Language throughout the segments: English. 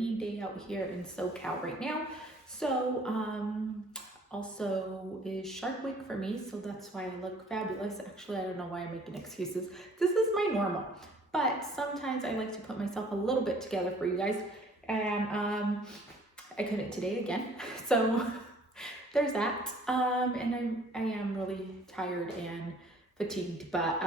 rainy day out here in SoCal right now. So also is Shark Week for me, so that's why I look fabulous. Actually, I don't know why I'm making excuses. This is my normal, but sometimes I like to put myself a little bit together for you guys, and I couldn't today again. So there's that. And I am really tired and fatigued, but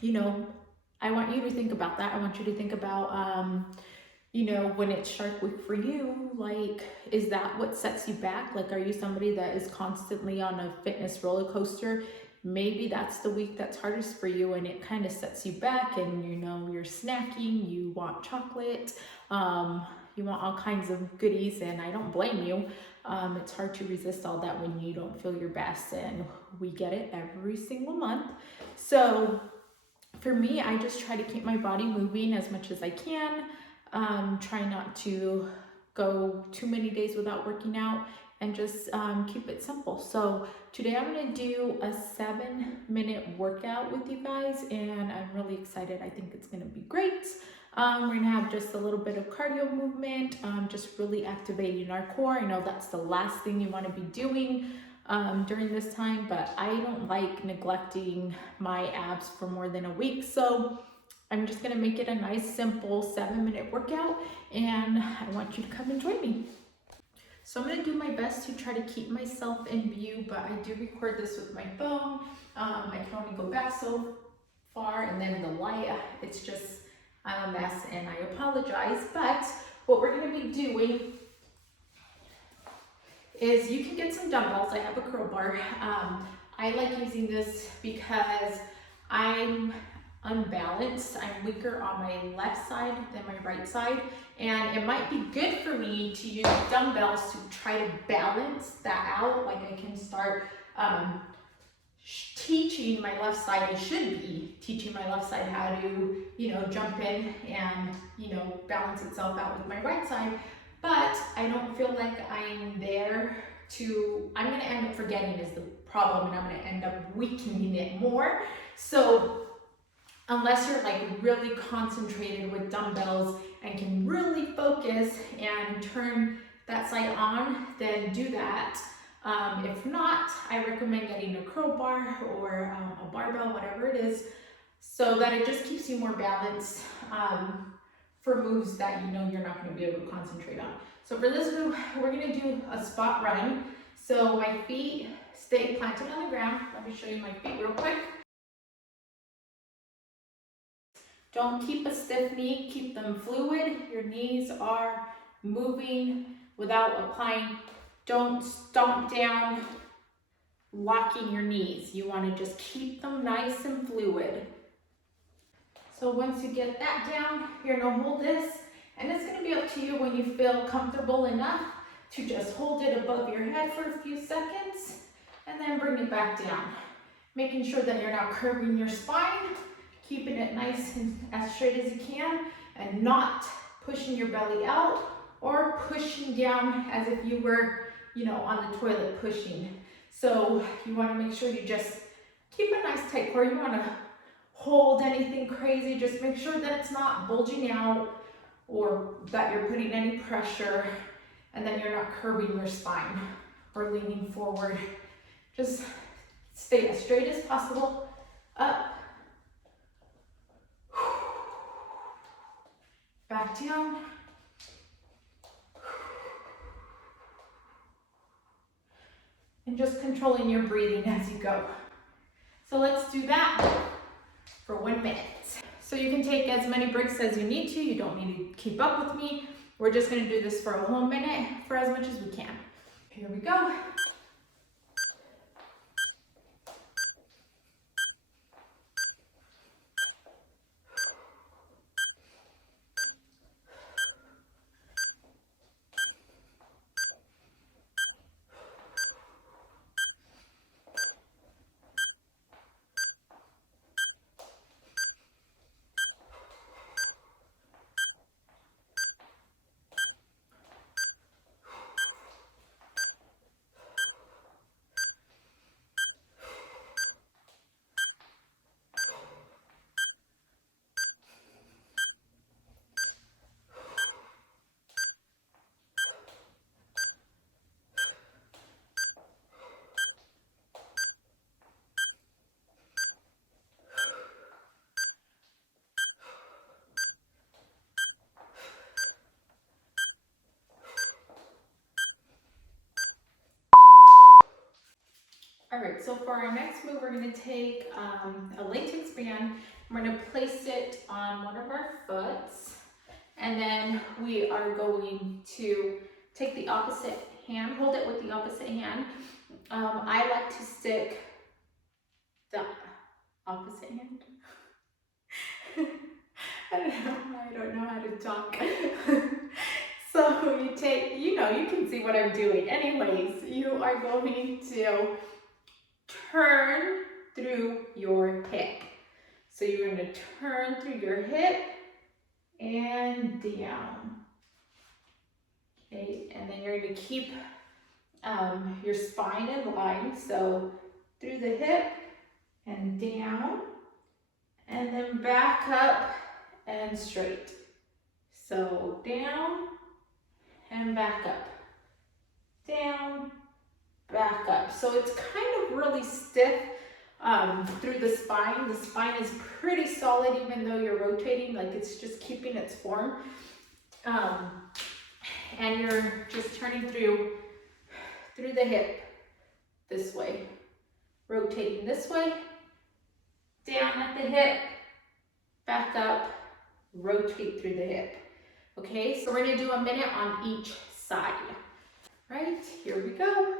you know, I want you to think about that. I want you to think about you know, when it's Shark Week for you, like, is that what sets you back? Like, are you somebody that is constantly on a fitness roller coaster? Maybe that's the week that's hardest for you and it kind of sets you back, and you know, you're snacking, you want chocolate, you want all kinds of goodies, and I don't blame you. It's hard to resist all that when you don't feel your best, and we get it every single month. So for me, I just try to keep my body moving as much as I can. Try not to go too many days without working out, and just keep it simple. So today I'm gonna do a 7-minute workout with you guys, and I'm really excited. I think it's gonna be great. We're gonna have just a little bit of cardio movement, just really activating our core. I know that's the last thing you wanna be doing during this time, but I don't like neglecting my abs for more than a week. So I'm just gonna make it a nice, simple 7-minute workout, and I want you to come and join me. So I'm gonna do my best to try to keep myself in view, but I do record this with my phone. I can only go back so far, and then the light, it's just, I'm a mess, and I apologize. But what we're gonna be doing is, you can get some dumbbells. I have a curl bar. I like using this because I'm unbalanced. I'm weaker on my left side than my right side, and it might be good for me to use dumbbells to try to balance that out. Like, I can start teaching my left side, I should be teaching my left side how to, you know, jump in and, you know, balance itself out with my right side. But I don't feel like I'm there to, I'm gonna end up forgetting is the problem, and I'm gonna end up weakening it more. So unless you're like really concentrated with dumbbells and can really focus and turn that side on, then do that. If not, I recommend getting a curl bar or a barbell, whatever it is, so that it just keeps you more balanced for moves that you know you're not going to be able to concentrate on. So for this move, we're going to do a spot run. So my feet stay planted on the ground. Let me show you my feet real quick. Don't keep a stiff knee, keep them fluid. Your knees are moving without applying. Don't stomp down, locking your knees. You want to just keep them nice and fluid. So once you get that down, you're gonna hold this, and it's gonna be up to you when you feel comfortable enough to just hold it above your head for a few seconds, and then bring it back down. Making sure that you're not curving your spine, keeping it nice and as straight as you can, and not pushing your belly out or pushing down as if you were, you know, on the toilet pushing. So you want to make sure you just keep a nice tight core. You want to hold anything crazy, just make sure that it's not bulging out or that you're putting any pressure, and then you're not curving your spine or leaning forward. Just stay as straight as possible, up, back down, and just controlling your breathing as you go. So let's do that for 1 minute. So you can take as many breaks as you need to. You don't need to keep up with me. We're just gonna do this for a whole minute for as much as we can. Here we go. right, so for our next move, we're going to take a latex band. We're going to place it on one of our foots, and then we are going to take the opposite hand, hold it with the opposite hand. I like to stick the opposite hand. I don't know how to talk. So you take, you can see what I'm doing. Anyways, you are going to turn through your hip. So you're going to turn through your hip and down. Okay, and then you're going to keep your spine in line. So through the hip and down, and then back up and straight. So down and back up. Down, back up. So it's kind of really stiff through the spine. The spine is pretty solid even though you're rotating, like it's just keeping its form. And you're just turning through the hip this way, rotating this way, down at the hip, back up, rotate through the hip. Okay, so we're gonna do a minute on each side. Right, here we go.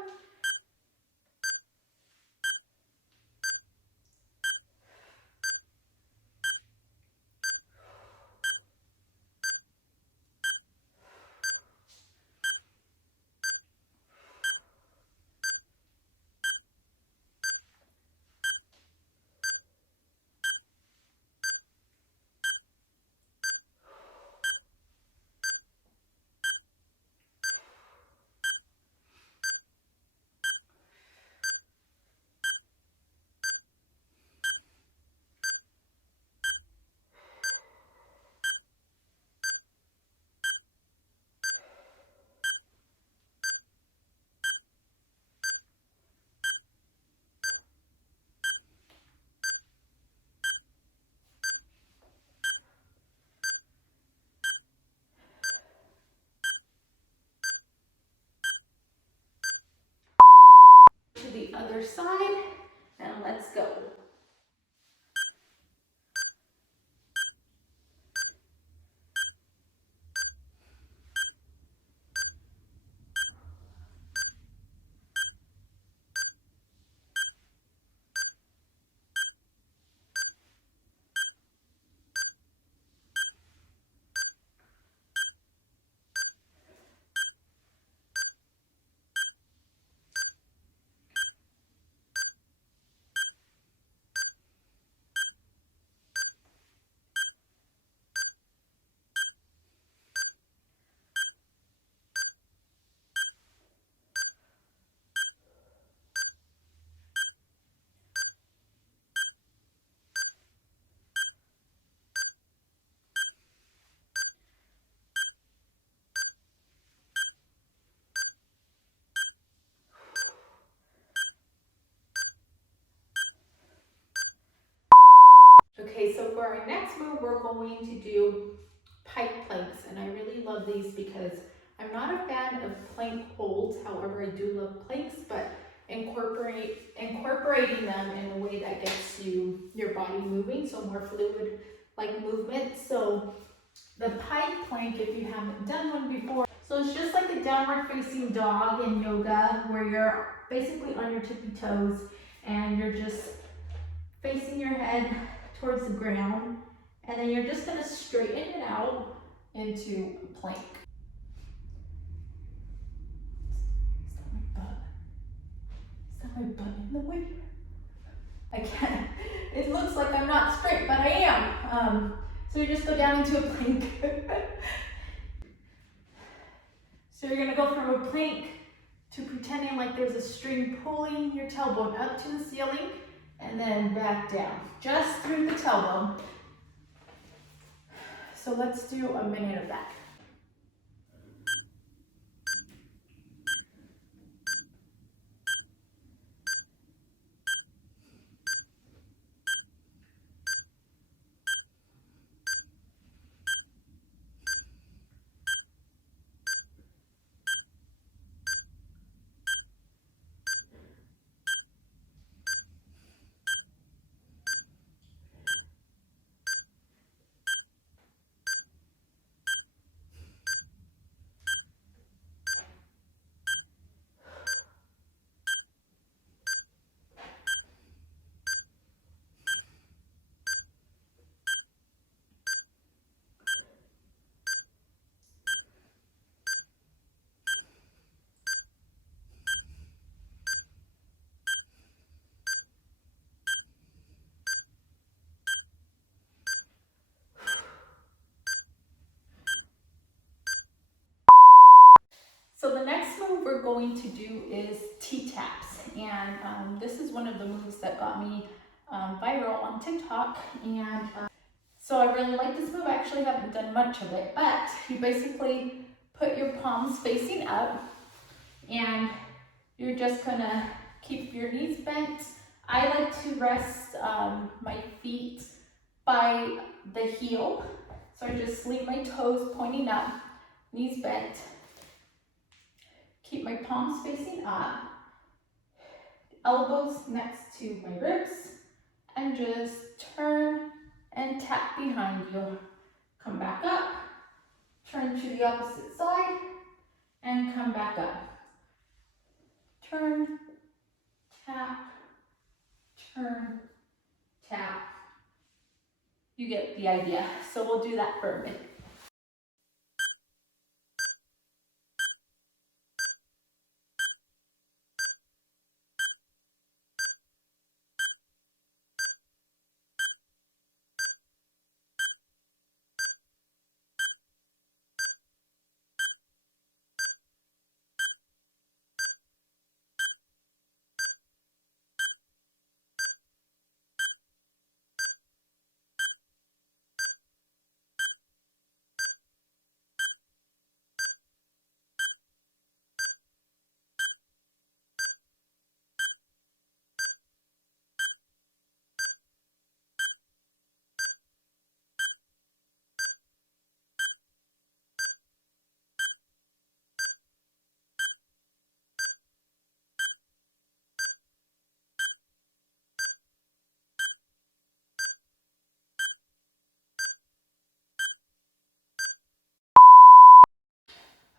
To the other side, and let's go. Okay, so for our next move, we're going to do pike planks, and I really love these because I'm not a fan of plank holds. However, I do love planks, but incorporating them in a way that gets your body moving, so more fluid like movement. So the pike plank, if you haven't done one before, so it's just like a downward facing dog in yoga where you're basically on your tippy toes and you're just facing your head towards the ground, and then you're just going to straighten it out into a plank. Is that my butt in the way? I can't. It looks like I'm not straight, but I am. So you just go down into a plank. So you're going to go from a plank to pretending like there's a string pulling your tailbone up to the ceiling, and then back down, just through the tailbone. So let's do a minute of that. So the next move we're going to do is T-taps, and this is one of the moves that got me viral on TikTok, and so I really like this move. I actually haven't done much of it, but you basically put your palms facing up, and you're just gonna keep your knees bent. I like to rest my feet by the heel, so I just leave my toes pointing up, knees bent. Keep my palms facing up, elbows next to my ribs, and just turn and tap behind you. Come back up, turn to the opposite side, and come back up. Turn, tap, turn, tap. You get the idea. So we'll do that for a minute.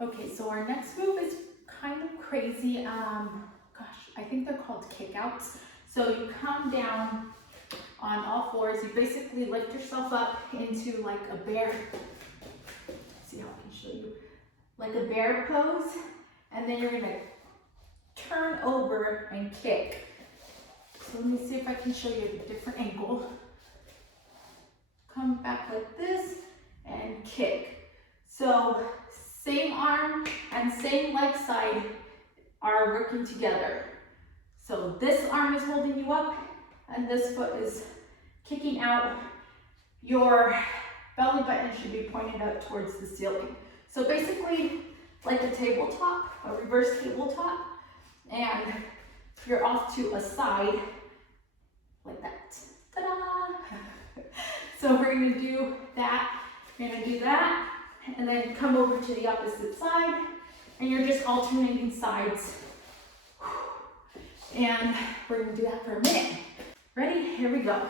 Okay, so our next move is kind of crazy. I think they're called kickouts. So you come down on all fours. You basically lift yourself up into like a bear. Let's see how I can show you. Like a bear pose, and then you're gonna turn over and kick. So let me see if I can show you a different angle. Come back like this and kick. So same arm and same leg side are working together. So this arm is holding you up and this foot is kicking out. Your belly button should be pointed up towards the ceiling. So basically like a tabletop, a reverse tabletop, and you're off to a side like that. Ta-da! So we're gonna do that, and then come over to the opposite side, and you're just alternating sides. And we're gonna do that for a minute. Ready? Here we go.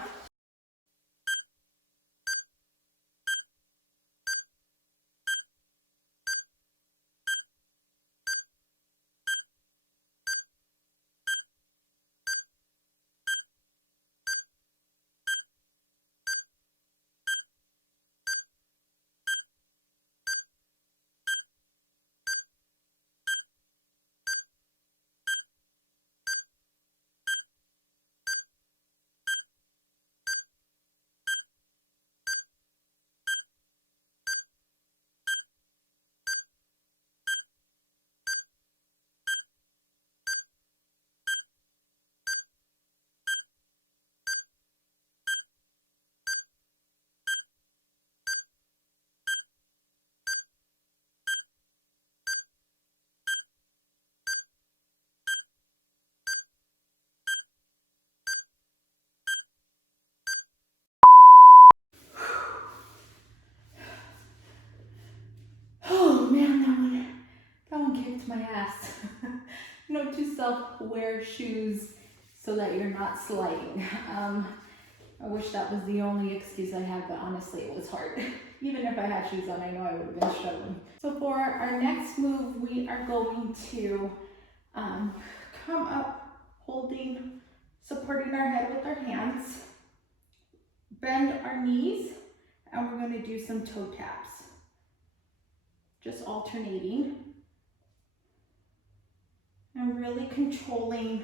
Oh man, that one kicked my ass. Note to self, wear shoes so that you're not sliding. I wish that was the only excuse I had, but honestly it was hard. Even if I had shoes on, I know I would have been struggling. So for our next move, we are going to come up, supporting our head with our hands, bend our knees, and we're going to do some toe taps. Just alternating and really controlling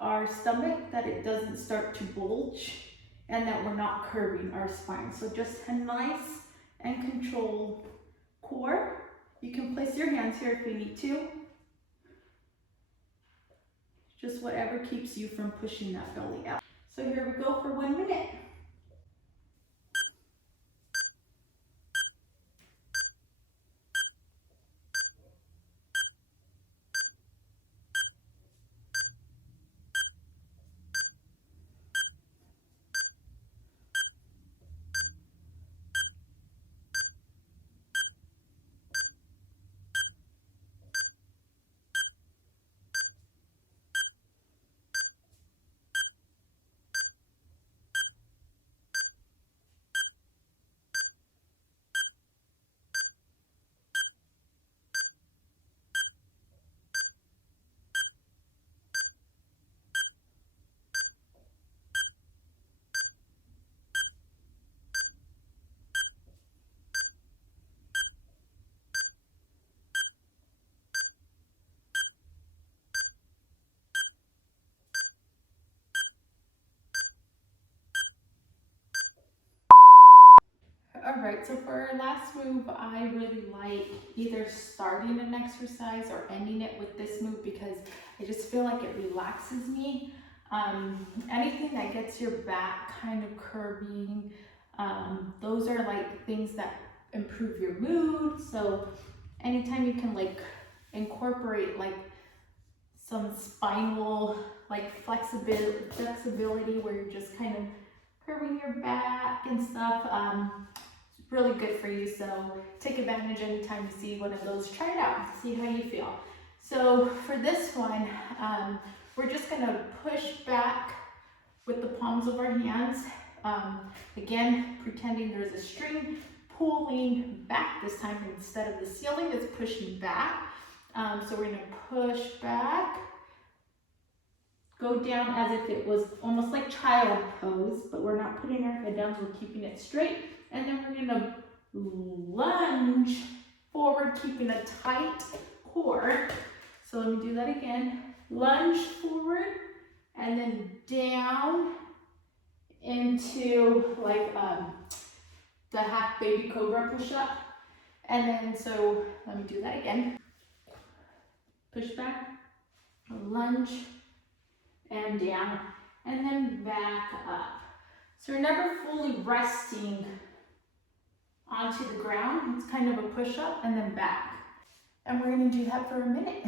our stomach, that it doesn't start to bulge and that we're not curving our spine. So just a nice and controlled core. You can place your hands here if you need to. Just whatever keeps you from pushing that belly out. So here we go for 1 minute. All right, so for our last move, I really like either starting an exercise or ending it with this move because I just feel like it relaxes me. Anything that gets your back kind of curving, those are like things that improve your mood. So anytime you can like incorporate like some spinal like flexibility where you're just kind of curving your back and stuff, it's really good for you. So take advantage anytime you see one of those. Try it out, see how you feel. So for this one, we're just gonna push back with the palms of our hands. Again, pretending there's a string, pulling back this time instead of the ceiling, it's pushing back. So we're gonna push back, go down as if it was almost like child pose, but we're not putting our head down, so we're keeping it straight. And then we're gonna lunge forward, keeping a tight core. So let me do that again. Lunge forward, and then down into like the half baby cobra push-up. And then, so let me do that again. Push back, lunge, and down, and then back up. So you're never fully resting onto the ground. It's kind of a push-up and then back. And we're gonna do that for a minute.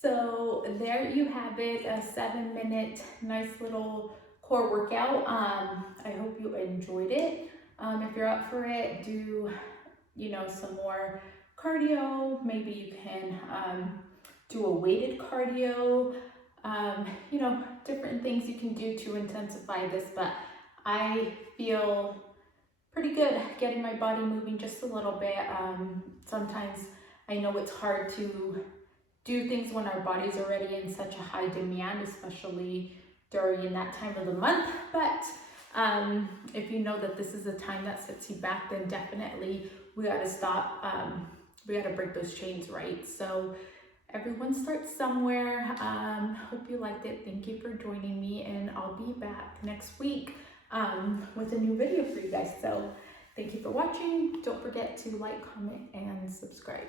So there you have it, a 7-minute nice little core workout. I hope you enjoyed it. If you're up for it, do some more cardio. Maybe you can do a weighted cardio. Different things you can do to intensify this, but I feel pretty good getting my body moving just a little bit. Sometimes I know it's hard to do things when our body's already in such a high demand, especially during that time of the month. But if you know that this is a time that sets you back, then definitely we gotta stop. We gotta break those chains, right? So everyone starts somewhere. Hope you liked it. Thank you for joining me, and I'll be back next week with a new video for you guys. So thank you for watching. Don't forget to like, comment, and subscribe.